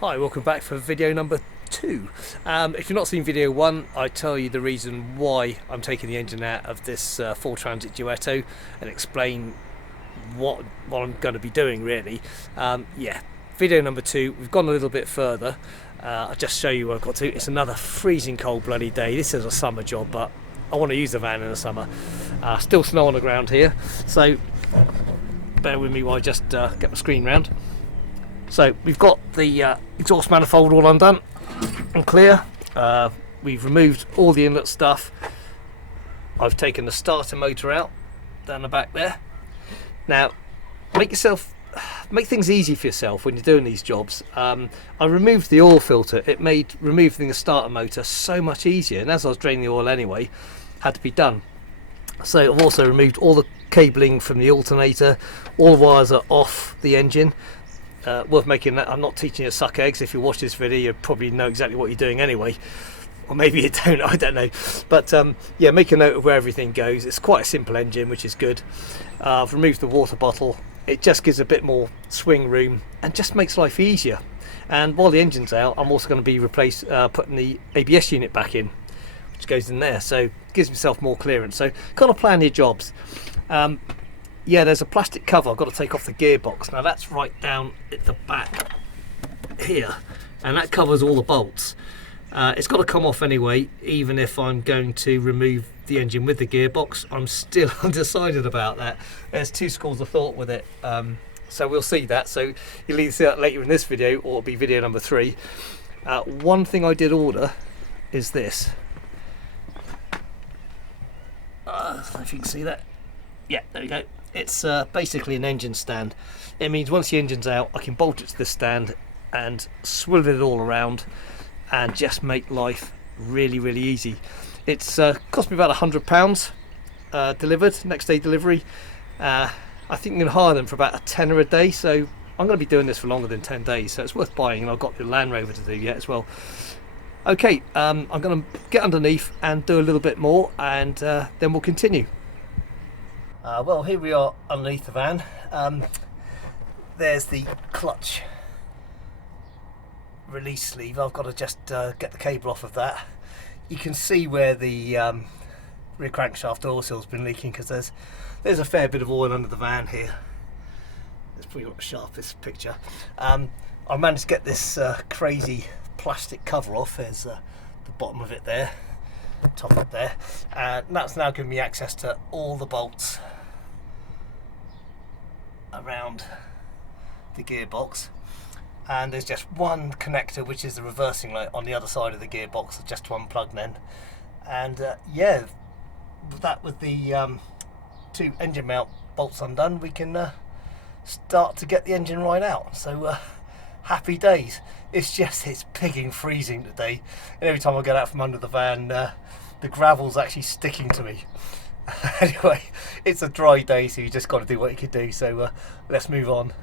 Hi, welcome back for video number 2. If you've not seen video 1, I tell you the reason why I'm taking the engine out of this 4 Transit Duetto and explain what I'm going to be doing really. Yeah, video number 2, we've gone a little bit further. I'll just show you what I've got to. It's another freezing cold bloody day. This is a summer job, but I want to use the van in the summer. Still snow on the ground here, so bear with me while I just get my screen round. So we've got the exhaust manifold all undone and clear. We've removed all the inlet stuff. I've taken the starter motor out down the back there. Now make things easy for yourself when you're doing these jobs. I removed the oil filter. It made removing the starter motor so much easier, and as I was draining the oil anyway, had to be done. So I've also removed all the cabling from the alternator. All the wires are off the engine. Worth making that. I'm not teaching you to suck eggs. If you watch this video, you probably know exactly what you're doing anyway, or maybe you don't. I don't know. But yeah, make a note of where everything goes. It's quite a simple engine, which is good. I've removed the water bottle. It just gives a bit more swing room and just makes life easier. And while the engine's out, I'm also going to be putting the ABS unit back in, which goes in there, so it gives myself more clearance. So kind of plan your jobs. Yeah, there's a plastic cover I've got to take off the gearbox. Now that's right down at the back here, and that covers all the bolts. It's got to come off anyway, even if I'm going to remove the engine with the gearbox. I'm still undecided about that. There's two schools of thought with it, so we'll see that. So you'll either see that later in this video, or it'll be video number 3. One thing I did order is this. I don't know if you can see that. Yeah, there we go. It's basically an engine stand. It means once the engine's out, I can bolt it to the stand and swivel it all around and just make life really, really easy. It's cost me about £100 delivered, next day delivery. I think I'm going to hire them for about a tenner a day, so I'm going to be doing this for longer than 10 days, so it's worth buying, and I've got the Land Rover to do yet as well. Okay, I'm going to get underneath and do a little bit more, and then we'll continue. Well, here we are underneath the van. There's the clutch release sleeve. I've got to just get the cable off of that. You can see where the rear crankshaft oil seal's been leaking, because there's a fair bit of oil under the van here. It's probably not the sharpest picture. I managed to get this crazy plastic cover off. There's the bottom of it there, top up there, and that's now giving me access to all the bolts around the gearbox. And there's just one connector, which is the reversing light, on the other side of the gearbox, just to unplug then. And yeah, that with the 2 engine mount bolts undone, we can start to get the engine right out. So happy days. It's pigging freezing today, and every time I get out from under the van, the gravel's actually sticking to me. Anyway, it's a dry day, so you just got to do what you can do. So let's move on.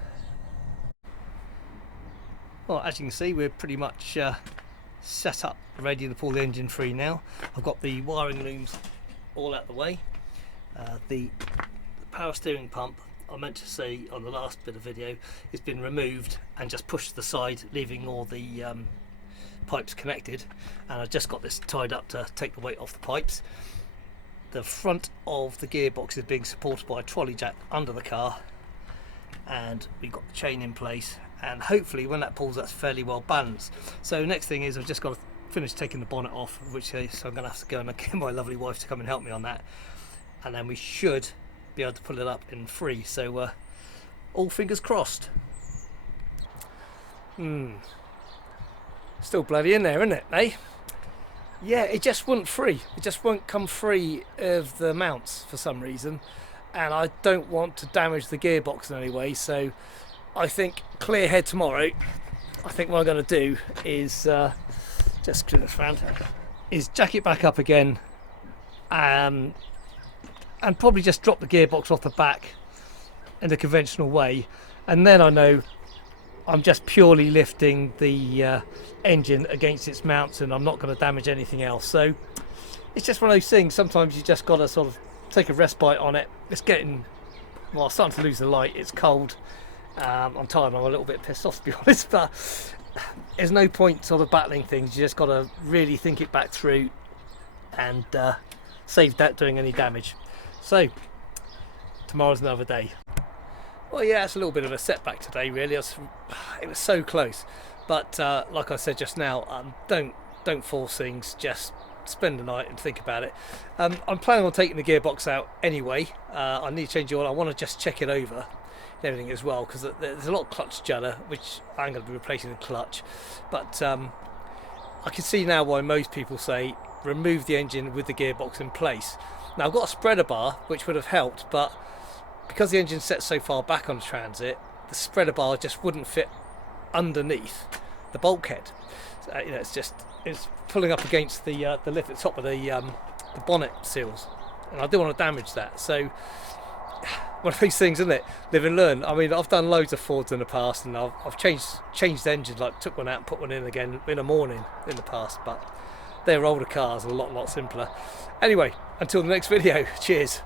Well, as you can see, we're pretty much set up, ready to pull the engine free now. I've got the wiring looms all out the way. The power steering pump, I meant to say on the last bit of video, has been removed and just pushed to the side, leaving all the pipes connected. And I've just got this tied up to take the weight off the pipes. The front of the gearbox is being supported by a trolley jack under the car, and we've got the chain in place, and hopefully when that pulls, that's fairly well balanced. So next thing is I've just got to finish taking the bonnet off, so I'm going to have to go and get my lovely wife to come and help me on that, and then we should be able to pull it up in free. So all fingers crossed. Still bloody in there, isn't it, eh? Yeah, it just won't free. It just won't come free of the mounts for some reason, and I don't want to damage the gearbox in any way. So I think clear head tomorrow. I think what I'm going to do is just screw this round, is jack it back up again, and probably just drop the gearbox off the back in the conventional way, and then I know I'm just purely lifting the engine against its mounts, and I'm not going to damage anything else. So it's just one of those things. Sometimes you just got to sort of take a respite on it. It's getting, well, I'm starting to lose the light. It's cold, I'm tired. I'm a little bit pissed off, to be honest, but there's no point sort of battling things. You just got to really think it back through and save that doing any damage. So tomorrow's another day. Well, yeah, it's a little bit of a setback today, really. It was so close, but like I said just now, don't force things. Just spend the night and think about it. I'm planning on taking the gearbox out anyway. I need to change the oil. I want to just check it over and everything as well, because there's a lot of clutch judder, which I'm going to be replacing the clutch. But I can see now why most people say remove the engine with the gearbox in place. Now I've got a spreader bar which would have helped, but because the engine's set so far back on the Transit, the spreader bar just wouldn't fit underneath the bulkhead. So, it's pulling up against the lip at the top of the bonnet seals, and I don't want to damage that. So one of these things, isn't it? Live and learn. I mean, I've done loads of Fords in the past, and I've changed engines, like took one out and put one in again in a morning in the past, but they're older cars, a lot simpler. Anyway, until the next video, cheers.